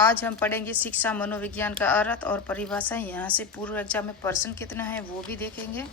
आज हम पढ़ेंगे शिक्षा मनोविज्ञान का अर्थ और परिभाषाएं। यहाँ से पूर्व एग्जाम में पर्सन कितना है वो भी देखेंगे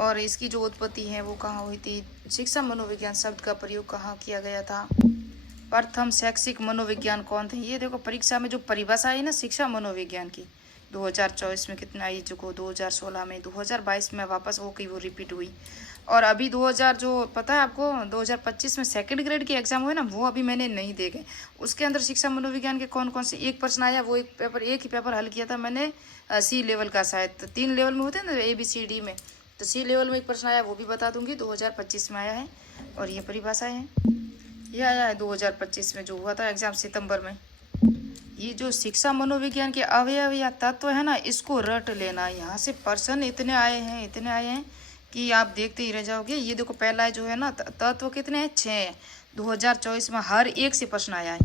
और इसकी जो उत्पत्ति है वो कहाँ हुई थी। शिक्षा मनोविज्ञान शब्द का प्रयोग कहाँ किया गया था। प्रथम शैक्षिक मनोविज्ञान कौन थे। ये देखो परीक्षा में जो परिभाषा आई ना शिक्षा मनोविज्ञान की 2024 में कितना आई, जो 2016 में, 2022 में वापस वो कई वो रिपीट हुई। और अभी 2000 जो पता है आपको 2025 में सेकंड ग्रेड के एग्जाम हुए ना वो अभी मैंने नहीं देखे। उसके अंदर शिक्षा मनोविज्ञान के कौन कौन से एक प्रश्न आया, वो एक ही पेपर हल किया था मैंने सी लेवल का। शायद तो 3 लेवल में होते हैं ना ABCD में, तो सी लेवल में एक प्रश्न आया वो भी बता दूंगी। 2025 में आया है और ये परिभाषा है, ये आया है 2025 में जो हुआ था एग्जाम सितंबर में। ये जो शिक्षा मनोविज्ञान के अवयव या तत्व है ना इसको रट लेना। यहाँ से प्रश्न इतने आए हैं कि आप देखते ही रह जाओगे। ये देखो पहला जो है ना तत्व कितने हैं, 6 हैं। 2024 में हर एक से प्रश्न आया है,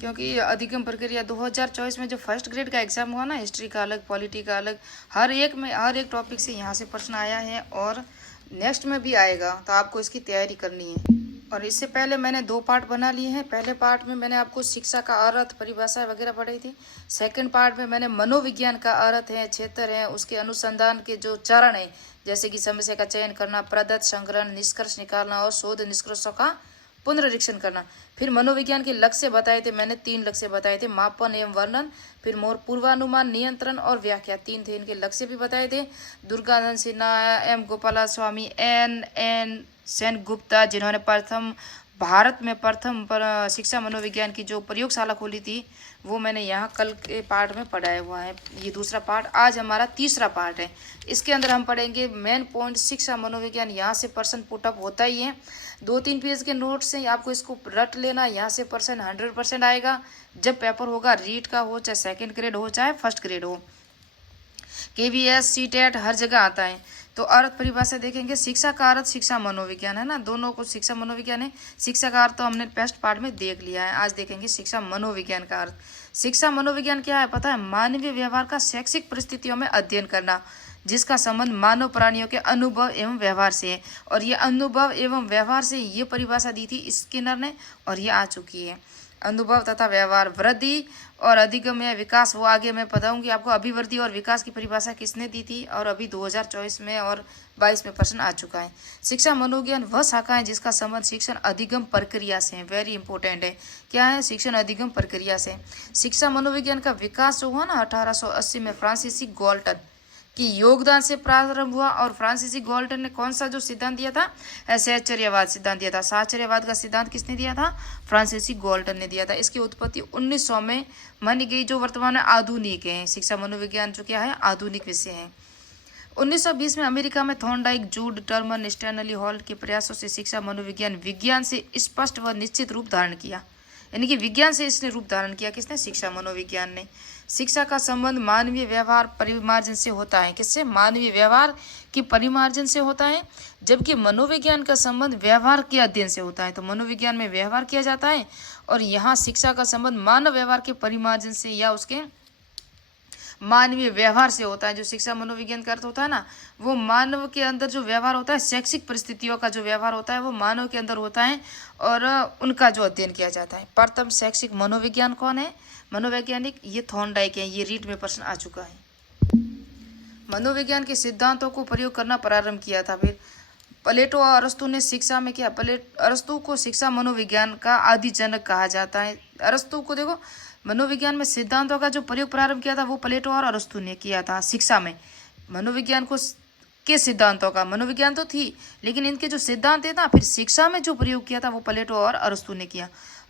क्योंकि अधिगम प्रक्रिया 2024 में जो फर्स्ट ग्रेड का एग्जाम हुआ ना, हिस्ट्री का अलग, पॉलिटी का अलग, हर एक टॉपिक से यहाँ से प्रश्न आया है और नेक्स्ट में भी आएगा, तो आपको इसकी तैयारी करनी है। और इससे पहले मैंने 2 पार्ट बना लिए हैं। पहले पार्ट में मैंने आपको शिक्षा का अर्थ, परिभाषा वगैरह पढ़ाई थी। सेकंड पार्ट में मैंने मनोविज्ञान का अर्थ है, क्षेत्र है, उसके अनुसंधान के जो चरण है, जैसे कि समस्या का चयन करना, प्रदत्त संग्रहण, निष्कर्ष निकालना और शोध निष्कर्षों का पुनरीक्षण करना। फिर मनोविज्ञान के लक्ष्य बताए थे मैंने, 3 लक्ष्य बताए थे, मापन एवं वर्णन, फिर मोर पूर्वानुमान, नियंत्रण और व्याख्या, 3 थे। इनके लक्ष्य भी बताए थे। दुर्गानंद सिन्हा, M गोपाला स्वामी, N सेन गुप्ता, जिन्होंने भारत में प्रथम शिक्षा मनोविज्ञान की जो प्रयोगशाला खोली थी, वो मैंने यहाँ कल के पार्ट में पढ़ाया हुआ है। ये दूसरा पार्ट, आज हमारा तीसरा पार्ट है। इसके अंदर हम पढ़ेंगे मेन पॉइंट शिक्षा मनोविज्ञान। यहाँ से प्रश्न पुटअप होता ही है, 2-3 पेज के नोट से आपको इसको रट लेना। यहाँ से प्रश्न 100% आएगा जब पेपर होगा, रीट का हो, चाहे सेकेंड ग्रेड हो चाहे फर्स्ट ग्रेड हो, KVS CTET हर जगह आता है। तो अर्थ परिभाषा देखेंगे। शिक्षा का अर्थ शिक्षा मनोविज्ञान है ना, दोनों को शिक्षा मनोविज्ञान है। शिक्षा का अर्थ तो हमने फर्स्ट पार्ट में देख लिया है, आज देखेंगे शिक्षा मनोविज्ञान का अर्थ। शिक्षा मनोविज्ञान क्या है पता है, मानवीय व्यवहार का शैक्षिक परिस्थितियों में अध्ययन करना, जिसका संबंध मानव प्राणियों के अनुभव एवं व्यवहार से है। और ये अनुभव एवं व्यवहार से ये परिभाषा दी थी स्किनर ने और ये आ चुकी है। अनुभव तथा व्यवहार, वृद्धि और अधिगम या विकास, वो आगे मैं बताऊंगी आपको। अभिवृद्धि और विकास की परिभाषा किसने दी थी और अभी 2024 में और 22 में प्रश्न आ चुका है। शिक्षा मनोविज्ञान वह शाखा है जिसका संबंध शिक्षण अधिगम प्रक्रिया से है। वेरी इंपॉर्टेंट है, क्या है, शिक्षण अधिगम प्रक्रिया से। शिक्षा मनोविज्ञान का विकास जो हुआ ना 1880 में फ्रांसीसी गाल्टन की योगदान से प्रारंभ हुआ। और फ्रांसीसी गाल्टन ने कौन सा जो सिद्धांत दिया था, साहचर्यवाद सिद्धांत दिया था। साहचर्यवाद का सिद्धांत किसने दिया था, फ्रांसीसी गाल्टन ने दिया था। इसकी उत्पत्ति 1900 में मानी गई, जो वर्तमान में आधुनिक है। शिक्षा मनोविज्ञान जो क्या है, आधुनिक विषय है। 1920 में अमेरिका में थॉर्नडाइक, जूड टर्मन, स्टैनली हॉल के प्रयासों से शिक्षा मनोविज्ञान विज्ञान से स्पष्ट व निश्चित रूप धारण किया। यानी कि विज्ञान से इसने रूप धारण किया, किसने, शिक्षा मनोविज्ञान ने। शिक्षा का संबंध मानवीय व्यवहार परिमार्जन से होता है, किससे, मानवीय व्यवहार की परिमार्जन से होता है, जबकि मनोविज्ञान का संबंध व्यवहार के अध्ययन से होता है। तो मनोविज्ञान में व्यवहार किया जाता है और यहाँ शिक्षा का संबंध मानव व्यवहार के परिमार्जन से या उसके मानवीय व्यवहार से होता है। जो शिक्षा मनोविज्ञान का अर्थ होता है ना, वो मानव के अंदर जो व्यवहार होता है, शैक्षिक परिस्थितियों का जो व्यवहार होता है वो मानव के अंदर होता है और उनका जो अध्ययन किया जाता है। प्रथम शैक्षिक मनोविज्ञान कौन है, मनोवैज्ञानिक, ये थॉर्नडाइक है। ये रीट में प्रश्न आ चुका है। मनोविज्ञान के सिद्धांतों को प्रयोग करना प्रारंभ किया था। फिर प्लेटो और अरस्तु ने शिक्षा में क्या, अरस्तु को शिक्षा मनोविज्ञान का आदि जनक कहा जाता है। अरस्तु को देखो, मनोविज्ञान में सिद्धांतों का जो प्रयोग प्रारंभ किया था वो प्लेटो और अरस्तु ने किया था। शिक्षा में मनोविज्ञान को के सिद्धांतों का, मनोविज्ञान तो थी लेकिन इनके जो सिद्धांत है ना, फिर शिक्षा में जो प्रयोग किया था वो प्लेटो और अरस्तु ने किया।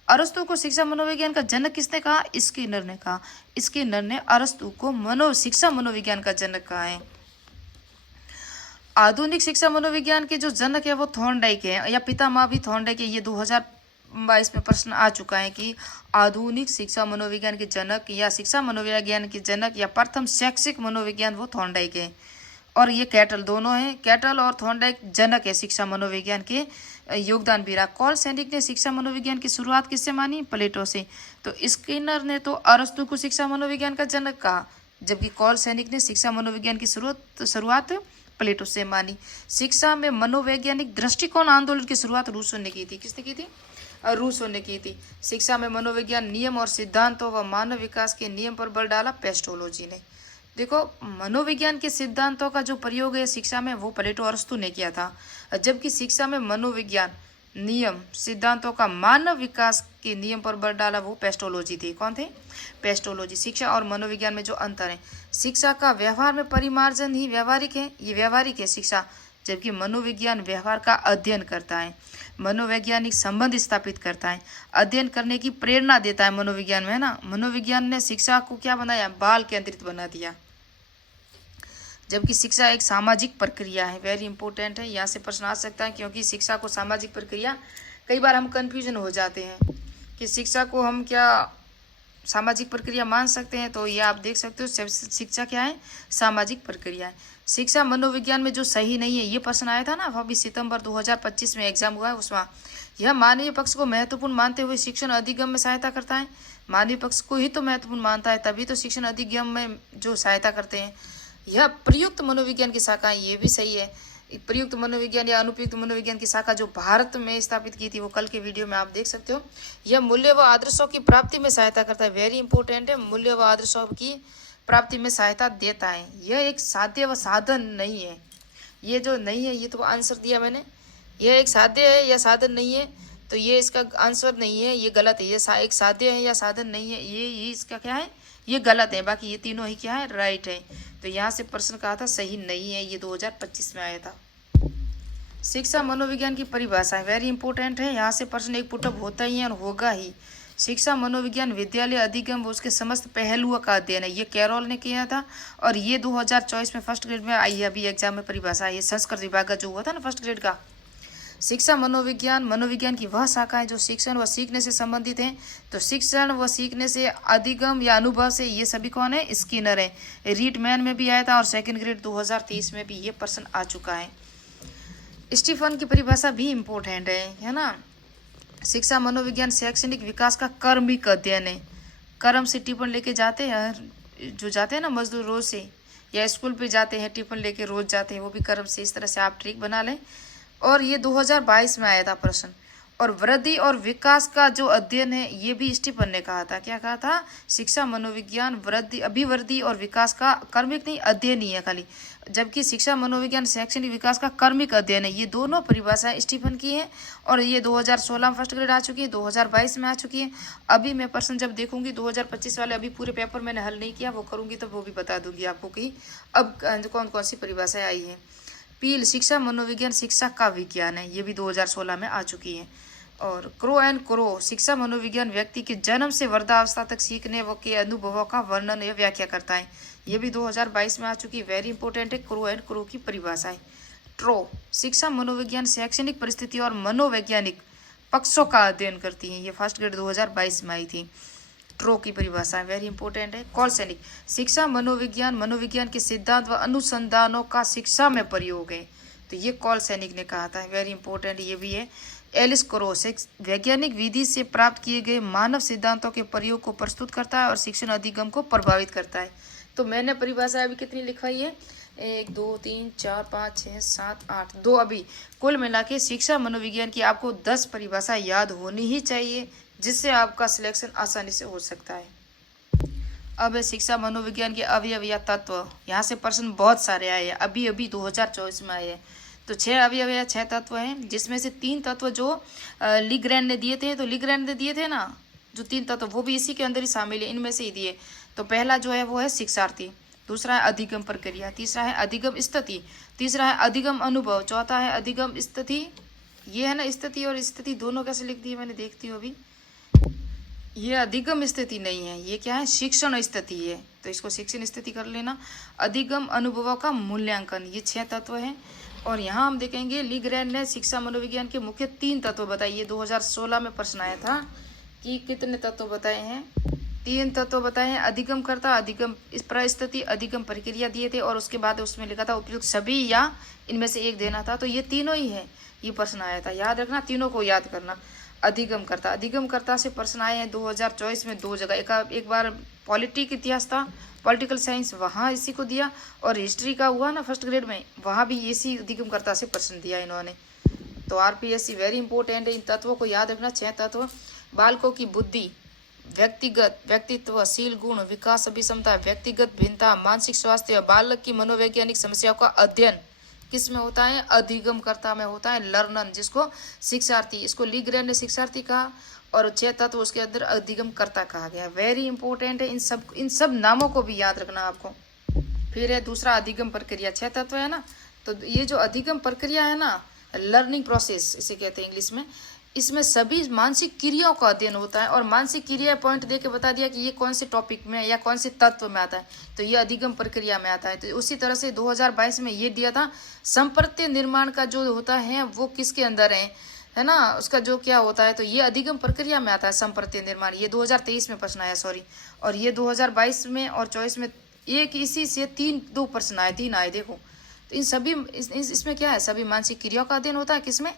अरस्तु को शिक्षा मनोविज्ञान का जनक किसने कहा, स्किनर ने कहा। स्किनर ने अरस्तु को शिक्षा मनोविज्ञान का जनक कहा है। आधुनिक शिक्षा मनोविज्ञान के जो जनक है वो थॉर्नडाइक है, या पितामह भी थॉर्नडाइक है। ये 2022 में प्रश्न आ चुका है कि आधुनिक शिक्षा मनोविज्ञान के जनक या शिक्षा मनोविज्ञान के जनक या प्रथम शैक्षिक मनोविज्ञान वो थॉर्नडाइक है। और ये कैटल दोनों हैं, कैटल और थॉर्नडाइक जनक है शिक्षा मनोविज्ञान के। योगदान भी रहा। कॉल सैनिक ने शिक्षा मनोविज्ञान की शुरुआत किससे मानी, प्लेटो से। तो स्किनर ने तो अरस्तु को शिक्षा मनोविज्ञान का जनक कहा, जबकि कॉल सैनिक ने शिक्षा मनोविज्ञान की शुरुआत प्लेटो से मानी। शिक्षा में मनोवैज्ञानिक दृष्टिकोण आंदोलन की शुरुआत रूसो ने की थी। किसने की थी, रूसो ने की थी। शिक्षा में मनोविज्ञान नियम और सिद्धांतों व मानव विकास के नियम पर बल डाला पेस्टोलॉजी ने। देखो, मनोविज्ञान के सिद्धांतों का जो प्रयोग है शिक्षा में वो प्लेटो अरस्तु ने किया था, जबकि शिक्षा में मनोविज्ञान नियम सिद्धांतों का मानव विकास के नियम पर बल डाला वो पेस्टोलॉजी थी। कौन थे? पेस्टोलॉजी। शिक्षा और मनोविज्ञान में जो अंतर है, शिक्षा का व्यवहार में परिमार्जन ही व्यवहारिक है, ये व्यवहारिक है शिक्षा, जबकि मनोविज्ञान व्यवहार का अध्ययन करता है, मनोवैज्ञानिक संबंध स्थापित करता है, अध्ययन करने की प्रेरणा देता है मनोविज्ञान में, है ना। मनोविज्ञान ने शिक्षा को क्या बनाया? बाल केंद्रित बना दिया, जबकि शिक्षा एक सामाजिक प्रक्रिया है। वेरी इंपॉर्टेंट है, यहाँ से प्रश्न आ सकता है, क्योंकि शिक्षा को सामाजिक प्रक्रिया, कई बार हम कंफ्यूजन हो जाते हैं कि शिक्षा को हम क्या सामाजिक प्रक्रिया मान सकते हैं, तो ये आप देख सकते हो शिक्षा क्या है? सामाजिक प्रक्रिया है। शिक्षा मनोविज्ञान में जो सही नहीं है, ये प्रश्न आया था ना अभी सितंबर 2025 में एग्जाम हुआ है, उसमें यह मानवीय पक्ष को महत्वपूर्ण मानते हुए शिक्षण अधिगम में सहायता करता है। मानवीय पक्ष को ही तो महत्वपूर्ण मानता है, तभी तो शिक्षण अधिगम में जो सहायता करते हैं। यह प्रयुक्त मनोविज्ञान की शाखा है, ये भी सही है। प्रयुक्त मनोविज्ञान या अनुप्रयुक्त मनोविज्ञान की शाखा जो भारत में स्थापित की थी, वो कल के वीडियो में आप देख सकते हो। यह मूल्य व आदर्शों की प्राप्ति में सहायता करता है। वेरी इंपॉर्टेंट है, मूल्य व आदर्शों की प्राप्ति में सहायता देता है। यह एक साध्य व साधन नहीं है। ये जो नहीं है, ये तो आंसर दिया मैंने, यह एक साध्य है या साधन नहीं है, तो ये इसका आंसर नहीं है, ये गलत है। ये एक साध्य है या साधन नहीं है, ये इसका क्या है? ये गलत है। बाकी ये तीनों ही क्या है? राइट है। तो यहाँ से प्रश्न कहा था सही नहीं है, ये 2025 में आया था। शिक्षा मनोविज्ञान की परिभाषा है, वेरी इंपॉर्टेंट है। यहाँ से प्रश्न एक पुटअप होता ही है और होगा ही। शिक्षा मनोविज्ञान विद्यालय अधिगम व उसके समस्त पहलुओं का अध्ययन है, ये कैरोल ने किया था, और ये 2024 में फर्स्ट ग्रेड में आई है, अभी एग्जाम में परिभाषा है। ये संस्कृत विभाग का जो हुआ था ना फर्स्ट ग्रेड का। शिक्षा मनोविज्ञान, मनोविज्ञान की वह शाखा है जो शिक्षण व सीखने से संबंधित है। तो शिक्षण व सीखने से, अधिगम या अनुभव से, ये सभी कौन है? स्किनर है। रीटमैन में भी आया था और सेकंड ग्रेड 2023 में भी ये प्रश्न आ चुका है। स्टीफन की परिभाषा भी इम्पोर्टेंट है ना। शिक्षा मनोविज्ञान शैक्षणिक विकास का कर्मिक अध्ययन है। कर्म से टिफिन लेके जाते हैं, जो जाते हैं ना मजदूर रोज से, या स्कूल पे जाते हैं टिफिन लेके रोज जाते हैं, वो भी कर्म से। इस तरह से आप ट्रिक बना लें। और ये 2022 में आया था प्रश्न। और वृद्धि और विकास का जो अध्ययन है, ये भी स्टीफन ने कहा था। क्या कहा था? शिक्षा मनोविज्ञान वृद्धि, अभिवृद्धि और विकास का कर्मिक नहीं, अध्ययन ही है खाली, जबकि शिक्षा मनोविज्ञान शैक्षणिक विकास का कर्मिक अध्ययन है। ये दोनों परिभाषाएं स्टीफन की हैं, और ये 2016 में फर्स्ट ग्रेड आ चुकी है, 2022 में आ चुकी है। अभी मैं प्रश्न जब देखूंगी 2025 वाले, अभी पूरे पेपर मैंने हल नहीं किया, वो करूंगी तो वो भी बता दूंगी आपको कि अब कौन कौन सी परिभाषाएं आई हैं। पील, शिक्षा मनोविज्ञान शिक्षा का विज्ञान है, ये भी 2016 में आ चुकी है। और क्रो एंड क्रो, शिक्षा मनोविज्ञान व्यक्ति के जन्म से वृद्धावस्था तक सीखने के अनुभवों का वर्णन या व्याख्या करता है, ये भी 2022 में आ चुकी है। वेरी इंपॉर्टेंट है क्रो एंड क्रो की परिभाषा है। ट्रो, शिक्षा मनोविज्ञान शैक्षणिक परिस्थिति और मनोवैज्ञानिक पक्षों का अध्ययन करती है, ये फर्स्ट ग्रेड 2022 में आई थी। ट्रो की परिभाषा है, वेरी इंपॉर्टेंट है। कॉल सैनिक, शिक्षा मनोविज्ञान, मनोविज्ञान के सिद्धांत व अनुसंधानों का शिक्षा में प्रयोग है, तो ये कॉल सैनिक ने कहा था। वेरी इंपॉर्टेंट ये भी है। एलिस क्रोस, एक वैज्ञानिक विधि से प्राप्त किए गए मानव सिद्धांतों के प्रयोग को प्रस्तुत करता है और शिक्षण अधिगम को प्रभावित करता है। तो मैंने परिभाषा अभी कितनी लिखवाई है? 1 2 3 4 5 6 7 8, 2 अभी। कुल मिला के शिक्षा मनोविज्ञान की आपको 10 परिभाषा याद होनी ही चाहिए, जिससे आपका सिलेक्शन आसानी से हो सकता है। अब है शिक्षा मनोविज्ञान के अवयव या तत्व। यहाँ से प्रश्न बहुत सारे आए हैं, अभी 2024 में आए हैं। तो 6 अवयव या 6 तत्व हैं, जिसमें से 3 तत्व जो लिग्रैंड ने दिए थे, तो लिग्रैंड ने दिए थे ना जो 3 तत्व, वो भी इसी के अंदर ही शामिल है, इनमें से ही दिए। तो पहला जो है वो है शिक्षार्थी, दूसरा है अधिगम प्रक्रिया, तीसरा है अधिगम स्थिति, तीसरा है अधिगम अनुभव, चौथा है अधिगम स्थिति। ये है ना स्थिति और स्थिति दोनों कैसे लिख दिए मैंने, देखती हूँ अभी। ये अधिगम स्थिति नहीं है, ये क्या है? शिक्षण स्थिति है, तो इसको शिक्षण स्थिति कर लेना। अधिगम अनुभवों का मूल्यांकन, ये 6 तत्व हैं। और यहाँ हम देखेंगे लिग्रैंड ने शिक्षा मनोविज्ञान के मुख्य 3 तत्व बताए। ये 2016 में प्रश्न आया था कि कितने तत्व बताए हैं? 3 तत्व बताए हैं। अधिगम करता, अधिगम परिस्थिति, अधिगम प्रक्रिया दिए थे, और उसके बाद उसमें लिखा था उपयुक्त सभी या इनमें से एक देना था। तो ये तीनों ही है, ये प्रश्न आया था, याद रखना, तीनों को याद करना। अधिगम करता, अधिगम करता से प्रश्न आए हैं 2024 में 2 जगह। एक बार पॉलिटी का इतिहास था, पॉलिटिकल साइंस, वहाँ इसी को दिया, और हिस्ट्री का हुआ ना फर्स्ट ग्रेड में, वहाँ भी इसी अधिगम करता से प्रश्न दिया इन्होंने। तो आरपीएससी वेरी इंपॉर्टेंट है। इन तत्वों को याद रखना। 6 तत्व: बालकों की बुद्धि, व्यक्तिगत व्यक्तित्व, शील गुण, विकास अभिक्षमता, व्यक्तिगत भिन्नता, मानसिक स्वास्थ्य, बालक की मनोवैज्ञानिक समस्याओं का अध्ययन किस में होता है? अधिगमकर्ता में होता है, लर्नर, जिसको शिक्षार्थी, इसको लीग्रैंड ने शिक्षार्थी कहा, और 6 तत्व उसके अंदर अधिगमकर्ता कहा गया। वेरी इंपॉर्टेंट है। इन सब नामों को भी याद रखना आपको। फिर है दूसरा अधिगम प्रक्रिया। 6 तत्व है ना, तो ये जो अधिगम प्रक्रिया है ना, लर्निंग प्रोसेस इसे कहते हैं इंग्लिश में, इसमें सभी मानसिक क्रियाओं का अध्ययन होता है। और मानसिक क्रिया पॉइंट दे के बता दिया कि ये कौन से टॉपिक में या कौन से तत्व में आता है, तो ये अधिगम प्रक्रिया में आता है। तो उसी तरह से 2022 में ये दिया था, संप्रत्य निर्माण का जो होता है वो किसके अंदर है ना, उसका जो क्या होता है, तो ये अधिगम प्रक्रिया में आता है संप्रत्य निर्माण। ये 2023 में प्रश्न आया, सॉरी। और ये 2022 में और 24 में एक इसी से 2 प्रश्न आए, 3 आए, देखो। तो इन सभी इसमें क्या है, सभी मानसिक क्रियाओं का अध्ययन होता है किसमें?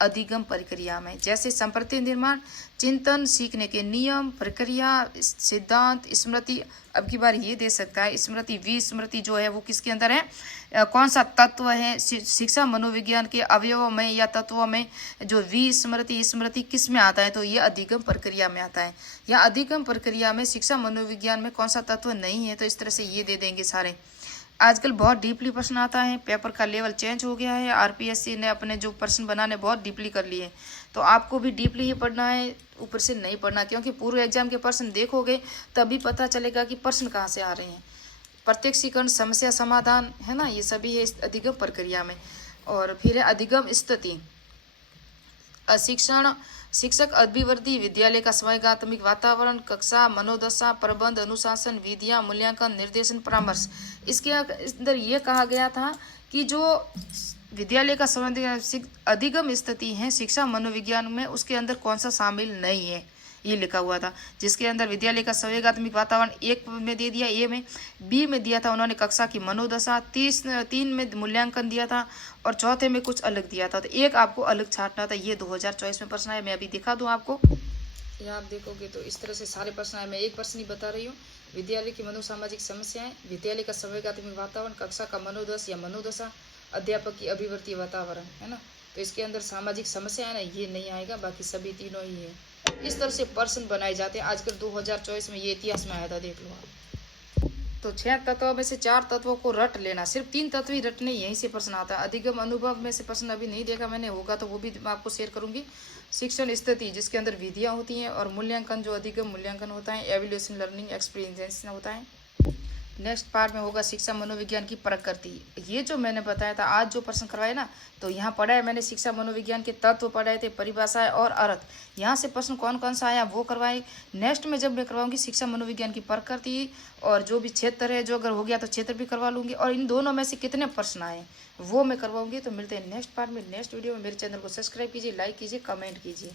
अधिगम प्रक्रिया में। जैसे संप्रत्य निर्माण, चिंतन, सीखने के नियम, प्रक्रिया, सिद्धांत, स्मृति। अब की बार ये दे सकता है स्मृति, विस्मृति जो है वो किसके अंदर है, कौन सा तत्व है? शिक्षा मनोविज्ञान के अवयवों में या तत्वों में जो विस्मृति स्मृति किस में आता है? तो ये अधिगम प्रक्रिया में आता है। या अधिगम प्रक्रिया में शिक्षा मनोविज्ञान में कौन सा तत्व नहीं है, तो इस तरह से ये दे देंगे सारे। आजकल बहुत डीपली प्रश्न आता है, पेपर का लेवल चेंज हो गया है, आरपीएससी ने अपने जो प्रश्न बनाने बहुत डीपली कर लिए, तो आपको भी डीपली ही पढ़ना है, ऊपर से नहीं पढ़ना, क्योंकि पूर्व एग्जाम के प्रश्न देखोगे तभी पता चलेगा कि प्रश्न कहाँ से आ रहे हैं। प्रत्यक्षीकरण, समस्या समाधान, है ना, ये सभी है इस अधिगम प्रक्रिया में। और फिर है अधिगम स्थिति, शिक्षण, शिक्षक अभिवृद्धि, विद्यालय का स्वैगात्मिक वातावरण, कक्षा, मनोदशा, प्रबंध, अनुशासन, विधियां, मूल्यांकन, निर्देशन, परामर्श। इसके अंदर ये कहा गया था कि जो विद्यालय का संबंधित अधिगम स्थिति है शिक्षा मनोविज्ञान में, उसके अंदर कौन सा शामिल नहीं है, ये लिखा हुआ था। जिसके अंदर विद्यालय का संवेगात्मक वातावरण 1 में दे दिया, ए में। बी में दिया था उन्होंने कक्षा की मनोदशा, 3 में मूल्यांकन दिया था, और चौथे में कुछ अलग दिया था। तो एक आपको अलग छांटना था। ये 2024 में प्रश्न है, मैं अभी दिखा दूं आपको। यहाँ आप देखोगे तो इस तरह से सारे प्रश्न आए। मैं एक प्रश्न ही बता रही हूँ। विद्यालय की मनोसामाजिक समस्याएं, विद्यालय का संवेगात्मक वातावरण, कक्षा का मनोदश या मनोदशा, अध्यापक की अभिवृत्ति वातावरण, है ना। तो इसके अंदर सामाजिक समस्या है ना, ये नहीं आएगा, बाकी सभी तीनों ही है। इस तरह से प्रश्न बनाए जाते हैं। आजकल 2024 में ये इतिहास में आया था, देख लो आप। तो 6 तत्वों में से 4 तत्वों को रट लेना, सिर्फ 3 तत्व ही रटने, यहीं से प्रश्न आता है। अधिगम अनुभव में से प्रश्न अभी नहीं देखा मैंने, होगा तो वो भी मैं आपको शेयर करूंगी। शिक्षण स्थिति, जिसके अंदर विधियां होती हैं, और मूल्यांकन जो अधिगम मूल्यांकन होता है, एवेल्यूएशन लर्निंग एक्सपीरियंस होता है। नेक्स्ट पार्ट में होगा शिक्षा मनोविज्ञान की प्रकृति। ये जो मैंने बताया था, आज जो प्रश्न करवाए ना, तो यहाँ पढ़ा है मैंने, शिक्षा मनोविज्ञान के तत्व पढ़ाए थे, परिभाषाएं और अर्थ। यहाँ से प्रश्न कौन कौन सा आया वो करवाए। नेक्स्ट में जब मैं करवाऊंगी शिक्षा मनोविज्ञान की प्रकृति, और जो भी क्षेत्र है, जो अगर हो गया तो क्षेत्र भी करवा लूंगी, और इन दोनों में से कितने प्रश्न आए वो मैं करवाऊंगी। तो मिलते हैं नेक्स्ट पार्ट में, नेक्स्ट वीडियो में। मेरे चैनल को सब्सक्राइब कीजिए, लाइक कीजिए, कमेंट कीजिए।